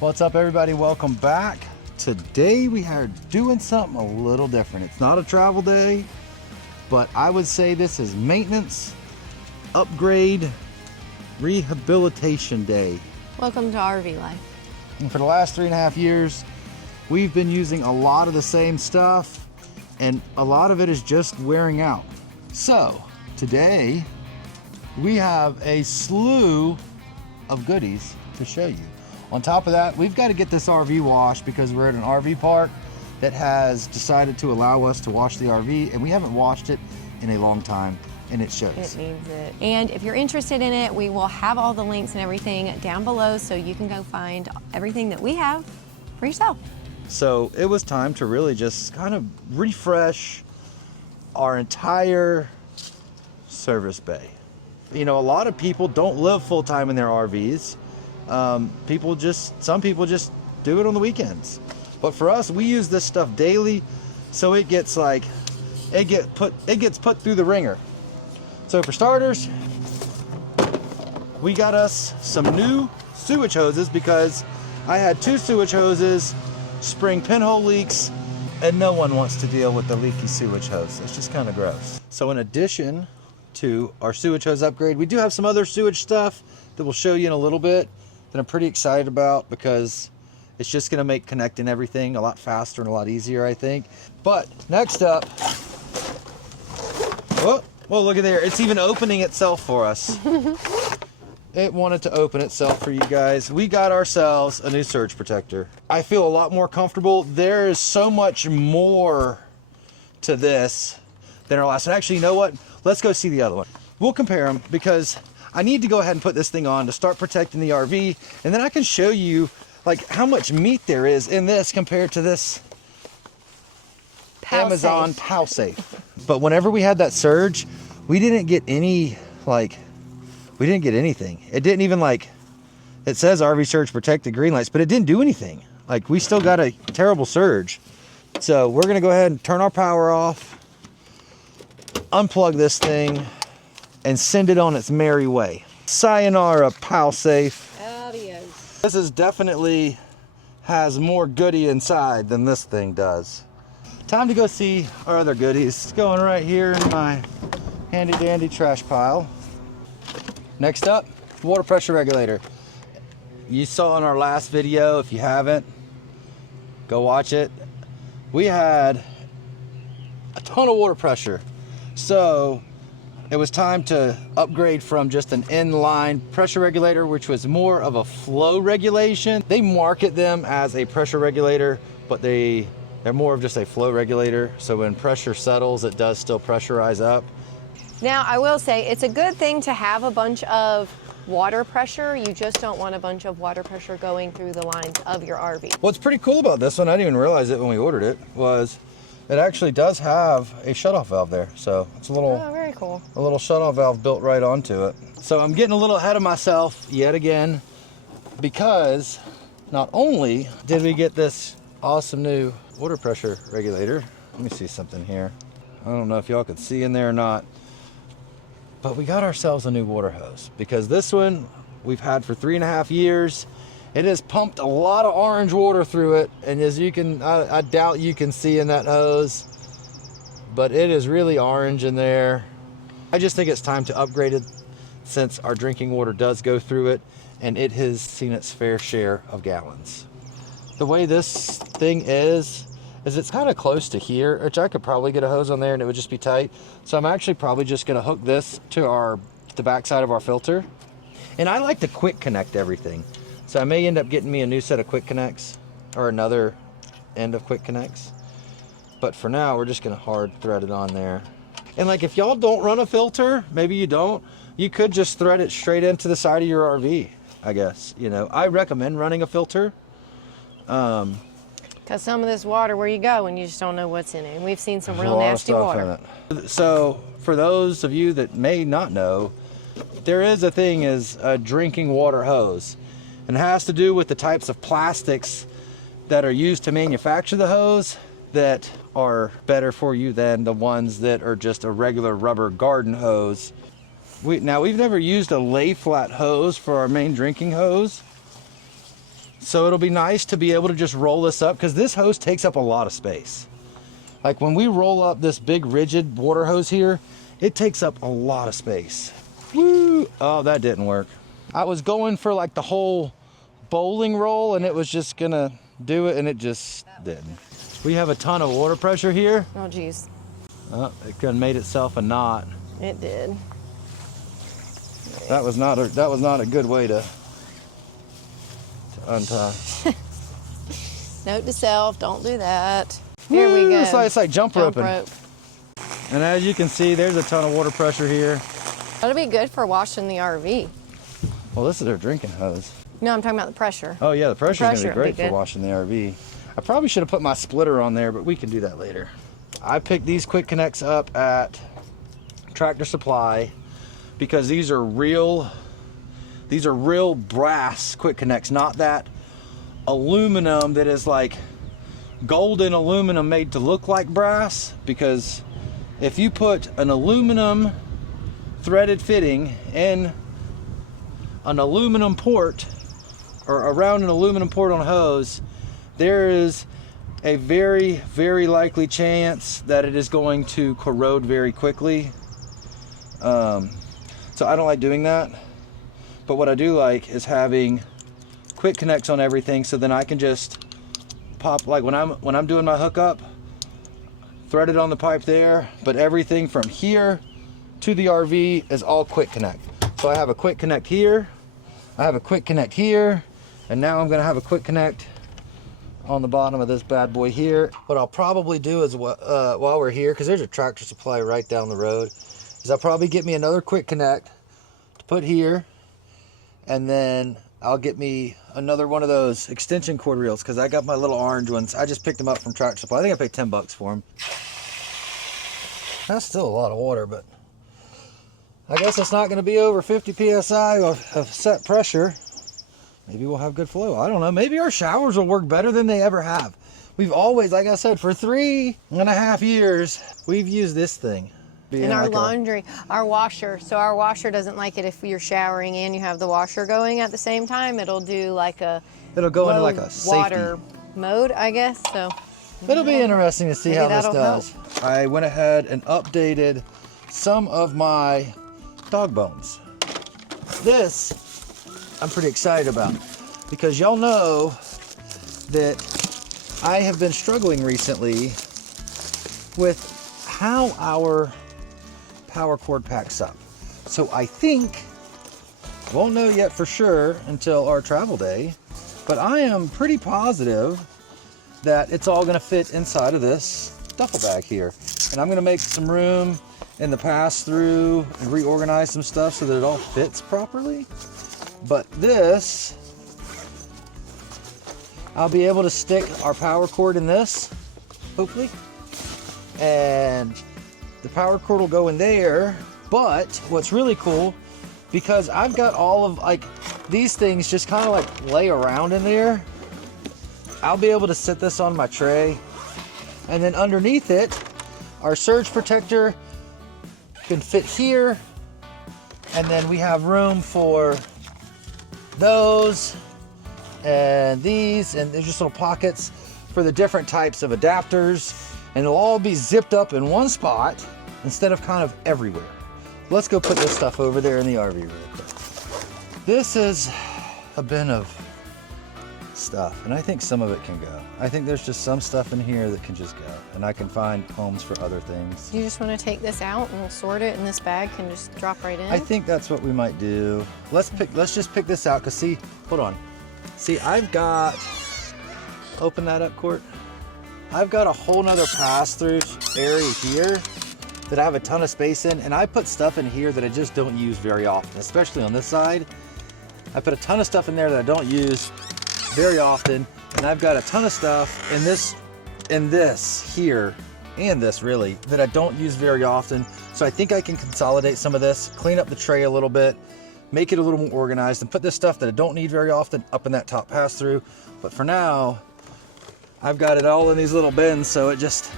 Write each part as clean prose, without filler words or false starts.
What's up, everybody? Welcome back. Today we are doing something a little different. It's not a travel day, but I would say this is maintenance, upgrade, rehabilitation day. Welcome to RV life. And for the last 3.5 years, we've been using a lot of the same stuff, and a lot of it is just wearing out. So today we have a slew of goodies to show you. On top of that, we've got to get this RV washed because we're at an RV park that has decided to allow us to wash the RV, and we haven't washed it in a long time, and it shows. It needs it. And if you're interested in it, we will have all the links and everything down below so you can go find everything that we have for yourself. So it was time to really just kind of refresh our entire service bay. You know, a lot of people don't live full-time in their RVs. Some people just do it on the weekends. But for us, we use this stuff daily, so it gets put through the ringer. So for starters, we got us some new sewage hoses because I had 2 sewage hoses spring pinhole leaks, and no one wants to deal with the leaky sewage hose. It's just kind of gross. So in addition to our sewage hose upgrade, we do have some other sewage stuff that we'll show you in a little bit that I'm pretty excited about because it's just gonna make connecting everything a lot faster and a lot easier, I think. But next up, oh, well, look at there. It's even opening itself for us. It wanted to open itself for you guys. We got ourselves a new surge protector. I feel a lot more comfortable. There is so much more to this than our last one. Actually, you know what? Let's go see the other one. We'll compare them because I need to go ahead and put this thing on to start protecting the RV, and then I can show you like how much meat there is in this compared to this Amazon Pow Safe. But whenever we had that surge, we didn't get any we didn't get anything. It didn't even it says RV surge protected green lights, but it didn't do anything. Like, we still got a terrible surge. So we're gonna go ahead and turn our power off, unplug this thing, and send it on its merry way. Sayonara, Pow Safe. Adios. This is definitely has more goodie inside than this thing does. Time to go see our other goodies. It's going right here in my handy dandy trash pile. Next up, water pressure regulator. You saw in our last video, if you haven't, go watch it. We had a ton of water pressure. So it was time to upgrade from just an inline pressure regulator, which was more of a flow regulation. They market them as a pressure regulator, but they're more of just a flow regulator. So when pressure settles, it does still pressurize up. Now, I will say it's a good thing to have a bunch of water pressure. You just don't want a bunch of water pressure going through the lines of your RV. What's pretty cool about this one, I didn't even realize it when we ordered it, was it actually does have a shutoff valve there. So it's a little, very cool. A little shutoff valve built right onto it. So I'm getting a little ahead of myself yet again, because not only did we get this awesome new water pressure regulator, let me see something here. I don't know if y'all can see in there or not, but we got ourselves a new water hose, because this one we've had for 3.5 years. It has pumped a lot of orange water through it, and as you can, I doubt you can see in that hose, but it is really orange in there. I just think it's time to upgrade it since our drinking water does go through it, and it has seen its fair share of gallons. The way this thing is it's kind of close to here, which I could probably get a hose on there and it would just be tight. So I'm actually probably just gonna hook this to the back side of our filter. And I like to quick connect everything. So I may end up getting me a new set of quick connects, or another end of quick connects. But for now, we're just gonna hard thread it on there. And like, if y'all don't run a filter, maybe you don't, you could just thread it straight into the side of your RV, I guess. You know, I recommend running a filter. Because some of this water, where you go and you just don't know what's in it. And we've seen some real nasty water. So for those of you that may not know, there is a thing as a drinking water hose. And it has to do with the types of plastics that are used to manufacture the hose that are better for you than the ones that are just a regular rubber garden hose. We've never used a lay flat hose for our main drinking hose, So it'll be nice to be able to just roll this up, because this hose takes up a lot of space. Like when we roll up this big rigid water hose here, it takes up a lot of space. Woo! Oh, that didn't work. I was going for like the whole bowling roll and it was just gonna do it and it just didn't. We have a ton of water pressure here. Oh geez. Oh, it could have made itself a knot. It did. That was not a good way to untie. Note to self, don't do that. Here we go. It's like jump roping. And as you can see, there's a ton of water pressure here. That'll be good for washing the RV. Well, this is our drinking hose. No, I'm talking about the pressure. Oh yeah, the pressure's gonna be will great be for good. washing the RV. I probably should have put my splitter on there, but we can do that later. I picked these quick connects up at Tractor Supply because these are real brass quick connects, not that aluminum that is like golden aluminum made to look like brass. Because if you put an aluminum threaded fitting in an aluminum port or around an aluminum port on a hose, there is a very, very likely chance that it is going to corrode very quickly. So I don't like doing that. But what I do like is having quick connects on everything, so then I can just pop, like when I'm doing my hookup, thread it on the pipe there, but everything from here to the RV is all quick connect. So I have a quick connect here, I have a quick connect here, and now I'm gonna have a quick connect on the bottom of this bad boy here. What I'll probably do is while we're here, because there's a Tractor Supply right down the road, is I'll probably get me another quick connect to put here, and then I'll get me another one of those extension cord reels, because I got my little orange ones. I just picked them up from Tractor Supply. I think I paid 10 bucks for them. That's still a lot of water, but I guess it's not going to be over 50 psi of set pressure. Maybe we'll have good flow. I don't know. Maybe our showers will work better than they ever have. We've always, like I said, for 3.5 years, we've used this thing. And our laundry, our washer. So our washer doesn't like it if you're showering and you have the washer going at the same time. It'll do like a it'll go into like a safety water mode, I guess. So it'll be interesting to see how this does. Help. I went ahead and updated some of my dog bones. This I'm pretty excited about, because y'all know that I have been struggling recently with how our power cord packs up. So I think, won't know yet for sure until our travel day, but I am pretty positive that it's all gonna fit inside of this duffel bag here. And I'm gonna make some room in the pass-through and reorganize some stuff so that it all fits properly. But this, I'll be able to stick our power cord in this, hopefully. And the power cord will go in there. But what's really cool, because I've got all of like these things just kind of like lay around in there, I'll be able to set this on my tray, and then underneath it, our surge protector can fit here, and then we have room for those and these, and there's just little pockets for the different types of adapters, and it'll all be zipped up in one spot instead of kind of everywhere. Let's go put this stuff over there in the RV really quick. This is a bin of stuff, and I think some of it can go. I think there's just some stuff in here that can just go, and I can find homes for other things. You just want to take this out and we'll sort it, and this bag can just drop right in? I think that's what we might do. Let's just pick this out, because see, hold on. See, I've got, open that up, Court. I've got a whole nother pass-through area here that I have a ton of space in, and I put stuff in here that I just don't use very often, especially on this side. I put a ton of stuff in there that I don't use very often, and I've got a ton of stuff in this here, and this really, that I don't use very often. So I think I can consolidate some of this, clean up the tray a little bit, make it a little more organized, and put this stuff that I don't need very often up in that top pass-through. But for now, I've got it all in these little bins, so it just,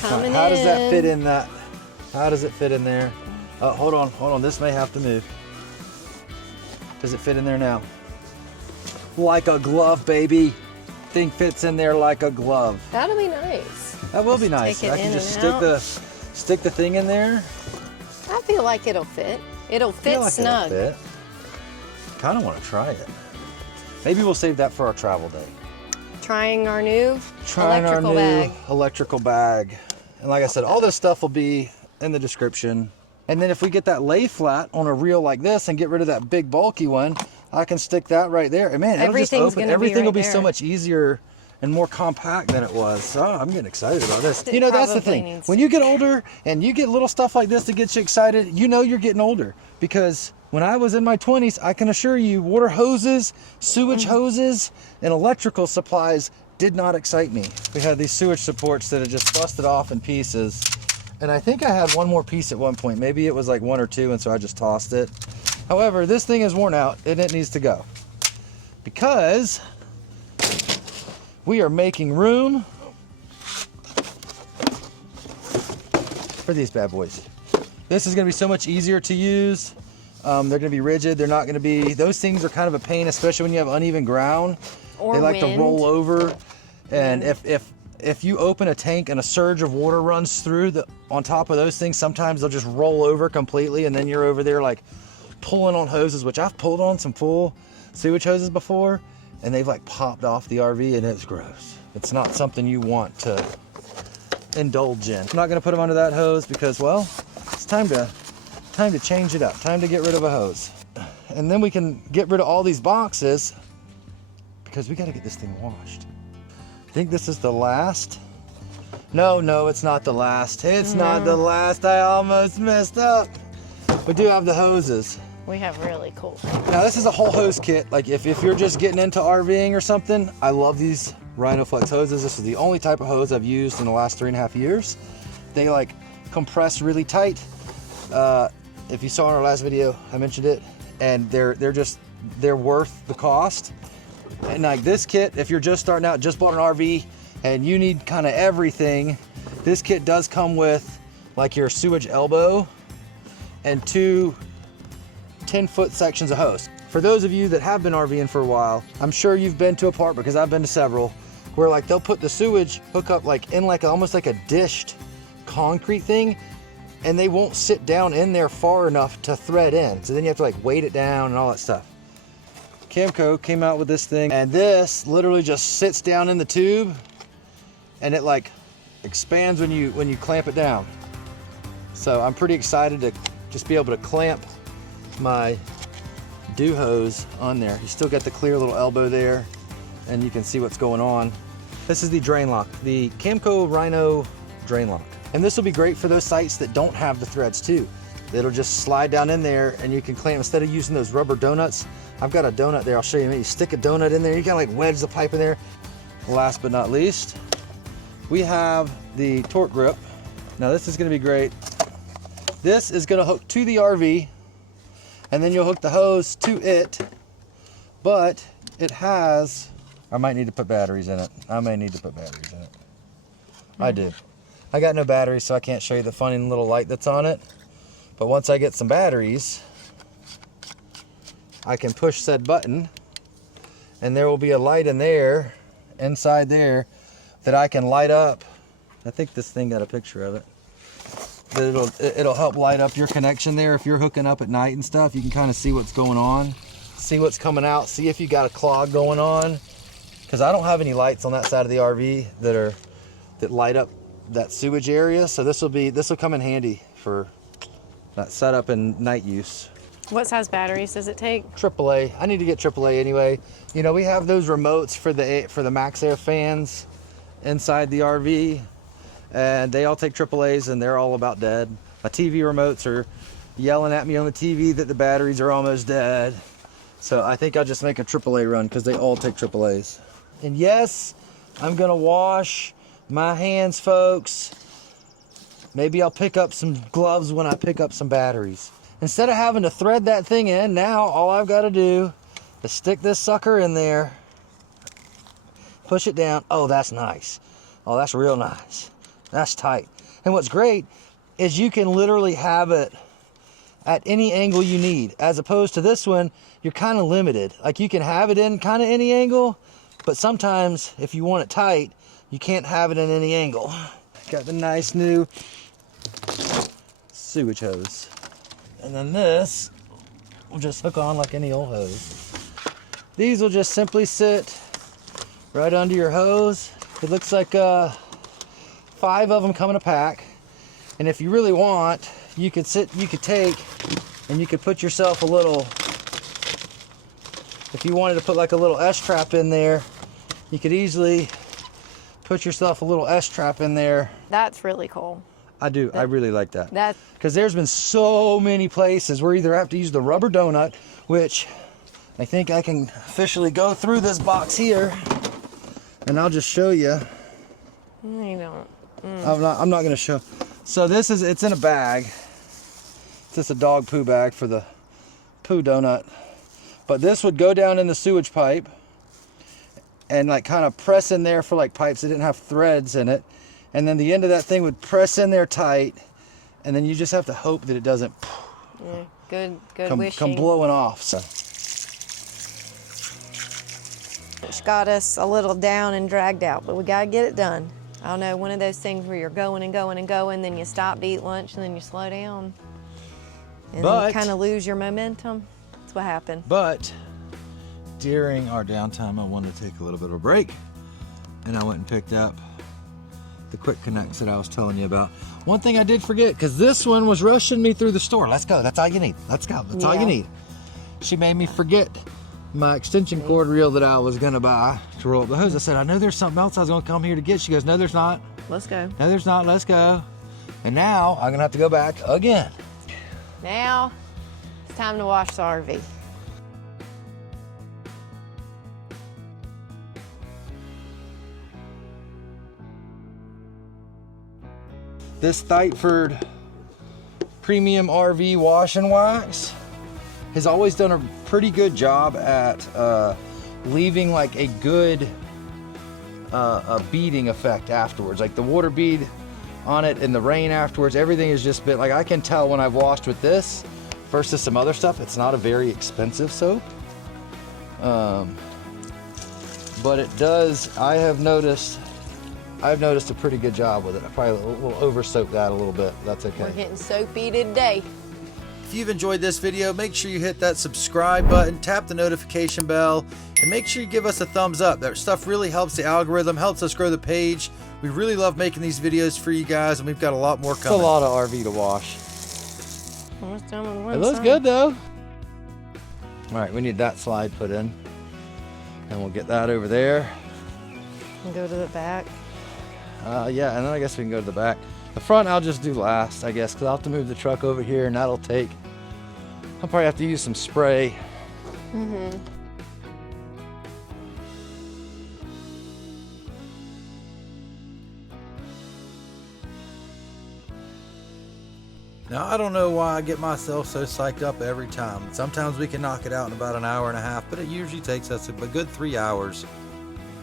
how does that fit in that? How does it fit in there? Hold on, this may have to move. Does it fit in there now? like a glove, baby. Thing fits in there like a glove. That'll be nice. That will be nice. Take it I can in just and stick the thing in there. I feel like it'll fit. It'll fit Like snug. Kind of want to try it. Maybe we'll save that for our travel day. Trying our new electrical bag. And like I said, all this stuff will be in the description. And then if we get that lay flat on a reel like this and get rid of that big bulky one, I can stick that right there. And man, it'll just open. Everything will be so much easier and more compact than it was. So I'm getting excited about this. You know, that's the thing. When you get older and you get little stuff like this that gets you excited, you know you're getting older. Because when I was in my 20s, I can assure you, water hoses, sewage hoses, and electrical supplies did not excite me. We had these sewage supports that had just busted off in pieces. And I think I had one more piece at one point. Maybe it was like 1 or 2, and so I just tossed it. However, this thing is worn out and it needs to go. Because we are making room for these bad boys. This is gonna be so much easier to use. They're gonna be rigid. They're not gonna be, those things are kind of a pain, especially when you have uneven ground. Or they like to roll over. And if you open a tank and a surge of water runs through on top of those things, sometimes they'll just roll over completely, and then you're over there like pulling on hoses, which I've pulled on some full sewage hoses before, and they've like popped off the RV, and it's gross. It's not something you want to indulge in. I'm not gonna put them under that hose because, well, it's time to change it up. Time to get rid of a hose. And then we can get rid of all these boxes because we gotta get this thing washed. I think this is the last. No, it's not the last. It's not the last. I almost messed up. We do have the hoses. We have really cool. Now this is a whole hose kit. Like if you're just getting into RVing or something, I love these Rhino-Flex hoses. This is the only type of hose I've used in the last 3.5 years. They like compress really tight. If you saw in our last video, I mentioned it, and they're worth the cost. And like this kit, if you're just starting out, just bought an RV, and you need kind of everything, this kit does come with like your sewage elbow and 2 10-foot sections of hose. For those of you that have been RVing for a while, I'm sure you've been to a part, because I've been to several, where like they'll put the sewage hookup like in like almost like a dished concrete thing, and they won't sit down in there far enough to thread in. So then you have to like weight it down and all that stuff. Camco came out with this thing, and this literally just sits down in the tube, and it like expands when you clamp it down. So I'm pretty excited to just be able to clamp my dew hose on there. You still got the clear little elbow there, and you can see what's going on. This is the drain lock, the Camco Rhino drain lock. And this will be great for those sites that don't have the threads too. It'll just slide down in there, and you can clamp, instead of using those rubber donuts. I've got a donut there, I'll show you. You stick a donut in there, you can like wedge the pipe in there. Last but not least, we have the torque grip. Now this is gonna be great. This is gonna hook to the RV, and then you'll hook the hose to it, but it has, I might need to put batteries in it. I may need to put batteries in it. I do. I got no batteries, so I can't show you the funny little light that's on it. But once I get some batteries, I can push said button, and there will be a light in there, inside there, that I can light up. I think this thing got a picture of it. It'll help light up your connection there. If you're hooking up at night and stuff, you can kind of see what's going on, see what's coming out, see if you got a clog going on. Because I don't have any lights on that side of the RV that light up that sewage area, so this will come in handy for that setup and night use. What size batteries does it take? AAA. I need to get AAA anyway. You know, we have those remotes for the Max Air fans inside the RV, and they all take AAAs, and they're all about dead. My TV remotes are yelling at me on the TV that the batteries are almost dead. So I think I'll just make a AAA run, because they all take AAAs. And yes, I'm gonna wash my hands, folks. Maybe I'll pick up some gloves when I pick up some batteries. Instead of having to thread that thing in, now all I've got to do is stick this sucker in there, push it down. Oh, that's nice. Oh, that's real nice. That's tight. And what's great is you can literally have it at any angle you need, as opposed to this one, you're kind of limited. Like you can have it in kind of any angle, but sometimes if you want it tight, you can't have it in any angle. Got the nice new sewage hose. And then this will just hook on like any old hose. These will just simply sit right under your hose. It looks like 5 of them come in a pack. And if you really want, you could take and you could put yourself a little, if you wanted to put like a little S-trap in there, you could easily put yourself a little S-trap in there. That's really cool. I do. I really like that. That, because there's been so many places where either have to use the rubber donut, which I think I can officially go through this box here, and I'll just show you. you don't. I'm not going to show. So this is, it's in a bag. It's just a dog poo bag for the poo donut. But this would go down in the sewage pipe and like kind of press in there for like pipes that didn't have threads in it. And then the end of that thing would press in there tight. And then you just have to hope that it doesn't Good wishing. come blowing off. So. It's got us a little down and dragged out, but we got to get it done. I don't know, one of those things where you're going and going and going, then you stop to eat lunch, and then you slow down. And then you kind of lose your momentum. That's what happened. But during our downtime, I wanted to take a little bit of a break, and I went and picked up the quick connects that I was telling you about. One thing I did forget, because this one was rushing me through the store. Let's go. That's all you need. Let's go. That's all you need. She made me forget my extension cord reel that I was gonna buy to roll up the hose. I said, I know there's something else I was gonna come here to get. She goes, no, there's not. Let's go. No, there's not. Let's go. And now I'm gonna have to go back again. Now it's time to wash the RV. This Thytford Premium RV Wash and Wax has always done a pretty good job at leaving like a good a beading effect afterwards. Like the water bead on it and the rain afterwards, everything has just been like, I can tell when I've washed with this versus some other stuff. It's not a very expensive soap, but it does, I've noticed a pretty good job with it. I probably will over soap that a little bit. That's okay. We're getting soapy today. If you've enjoyed this video, make sure you hit that subscribe button, tap the notification bell, and make sure you give us a thumbs up. That stuff really helps the algorithm, helps us grow the page. We really love making these videos for you guys, and we've got a lot more coming. It's a lot of RV to wash. Almost done on one It looks side. good though. All right, we need that slide put in, and we'll get that over there. And go to the back. Yeah, and then I guess we can go to the back. The front I'll just do last, I guess, because I'll have to move the truck over here, and that'll take, I'll probably have to use some spray. Now, I don't know why I get myself so psyched up every time. Sometimes we can knock it out in about an hour and a half, but it usually takes us a good 3 hours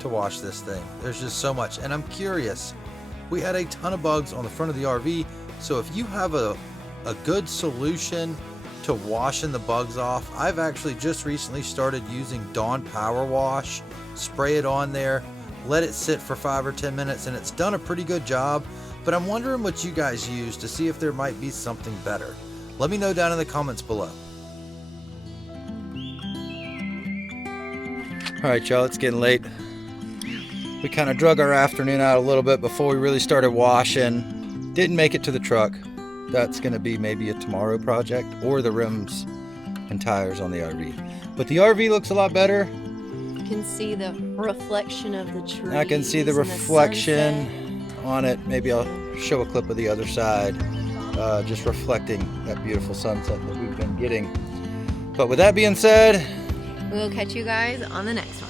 to wash this thing. There's just so much, and I'm curious. We had a ton of bugs on the front of the RV, so if you have a good solution to washing the bugs off, I've actually just recently started using Dawn Power Wash. Spray it on there, let it sit for 5 or 10 minutes, and it's done a pretty good job. But I'm wondering what you guys use to see if there might be something better. Let me know down in the comments below. All right, y'all, it's getting late. We kind of drug our afternoon out a little bit before we really started washing. Didn't make it to the truck. That's gonna be maybe a tomorrow project, or the rims and tires on the RV. But the RV looks a lot better. You can see the reflection of the trees. I can see the reflection on it. Maybe I'll show a clip of the other side, just reflecting that beautiful sunset that we've been getting. But with that being said, we'll catch you guys on the next one.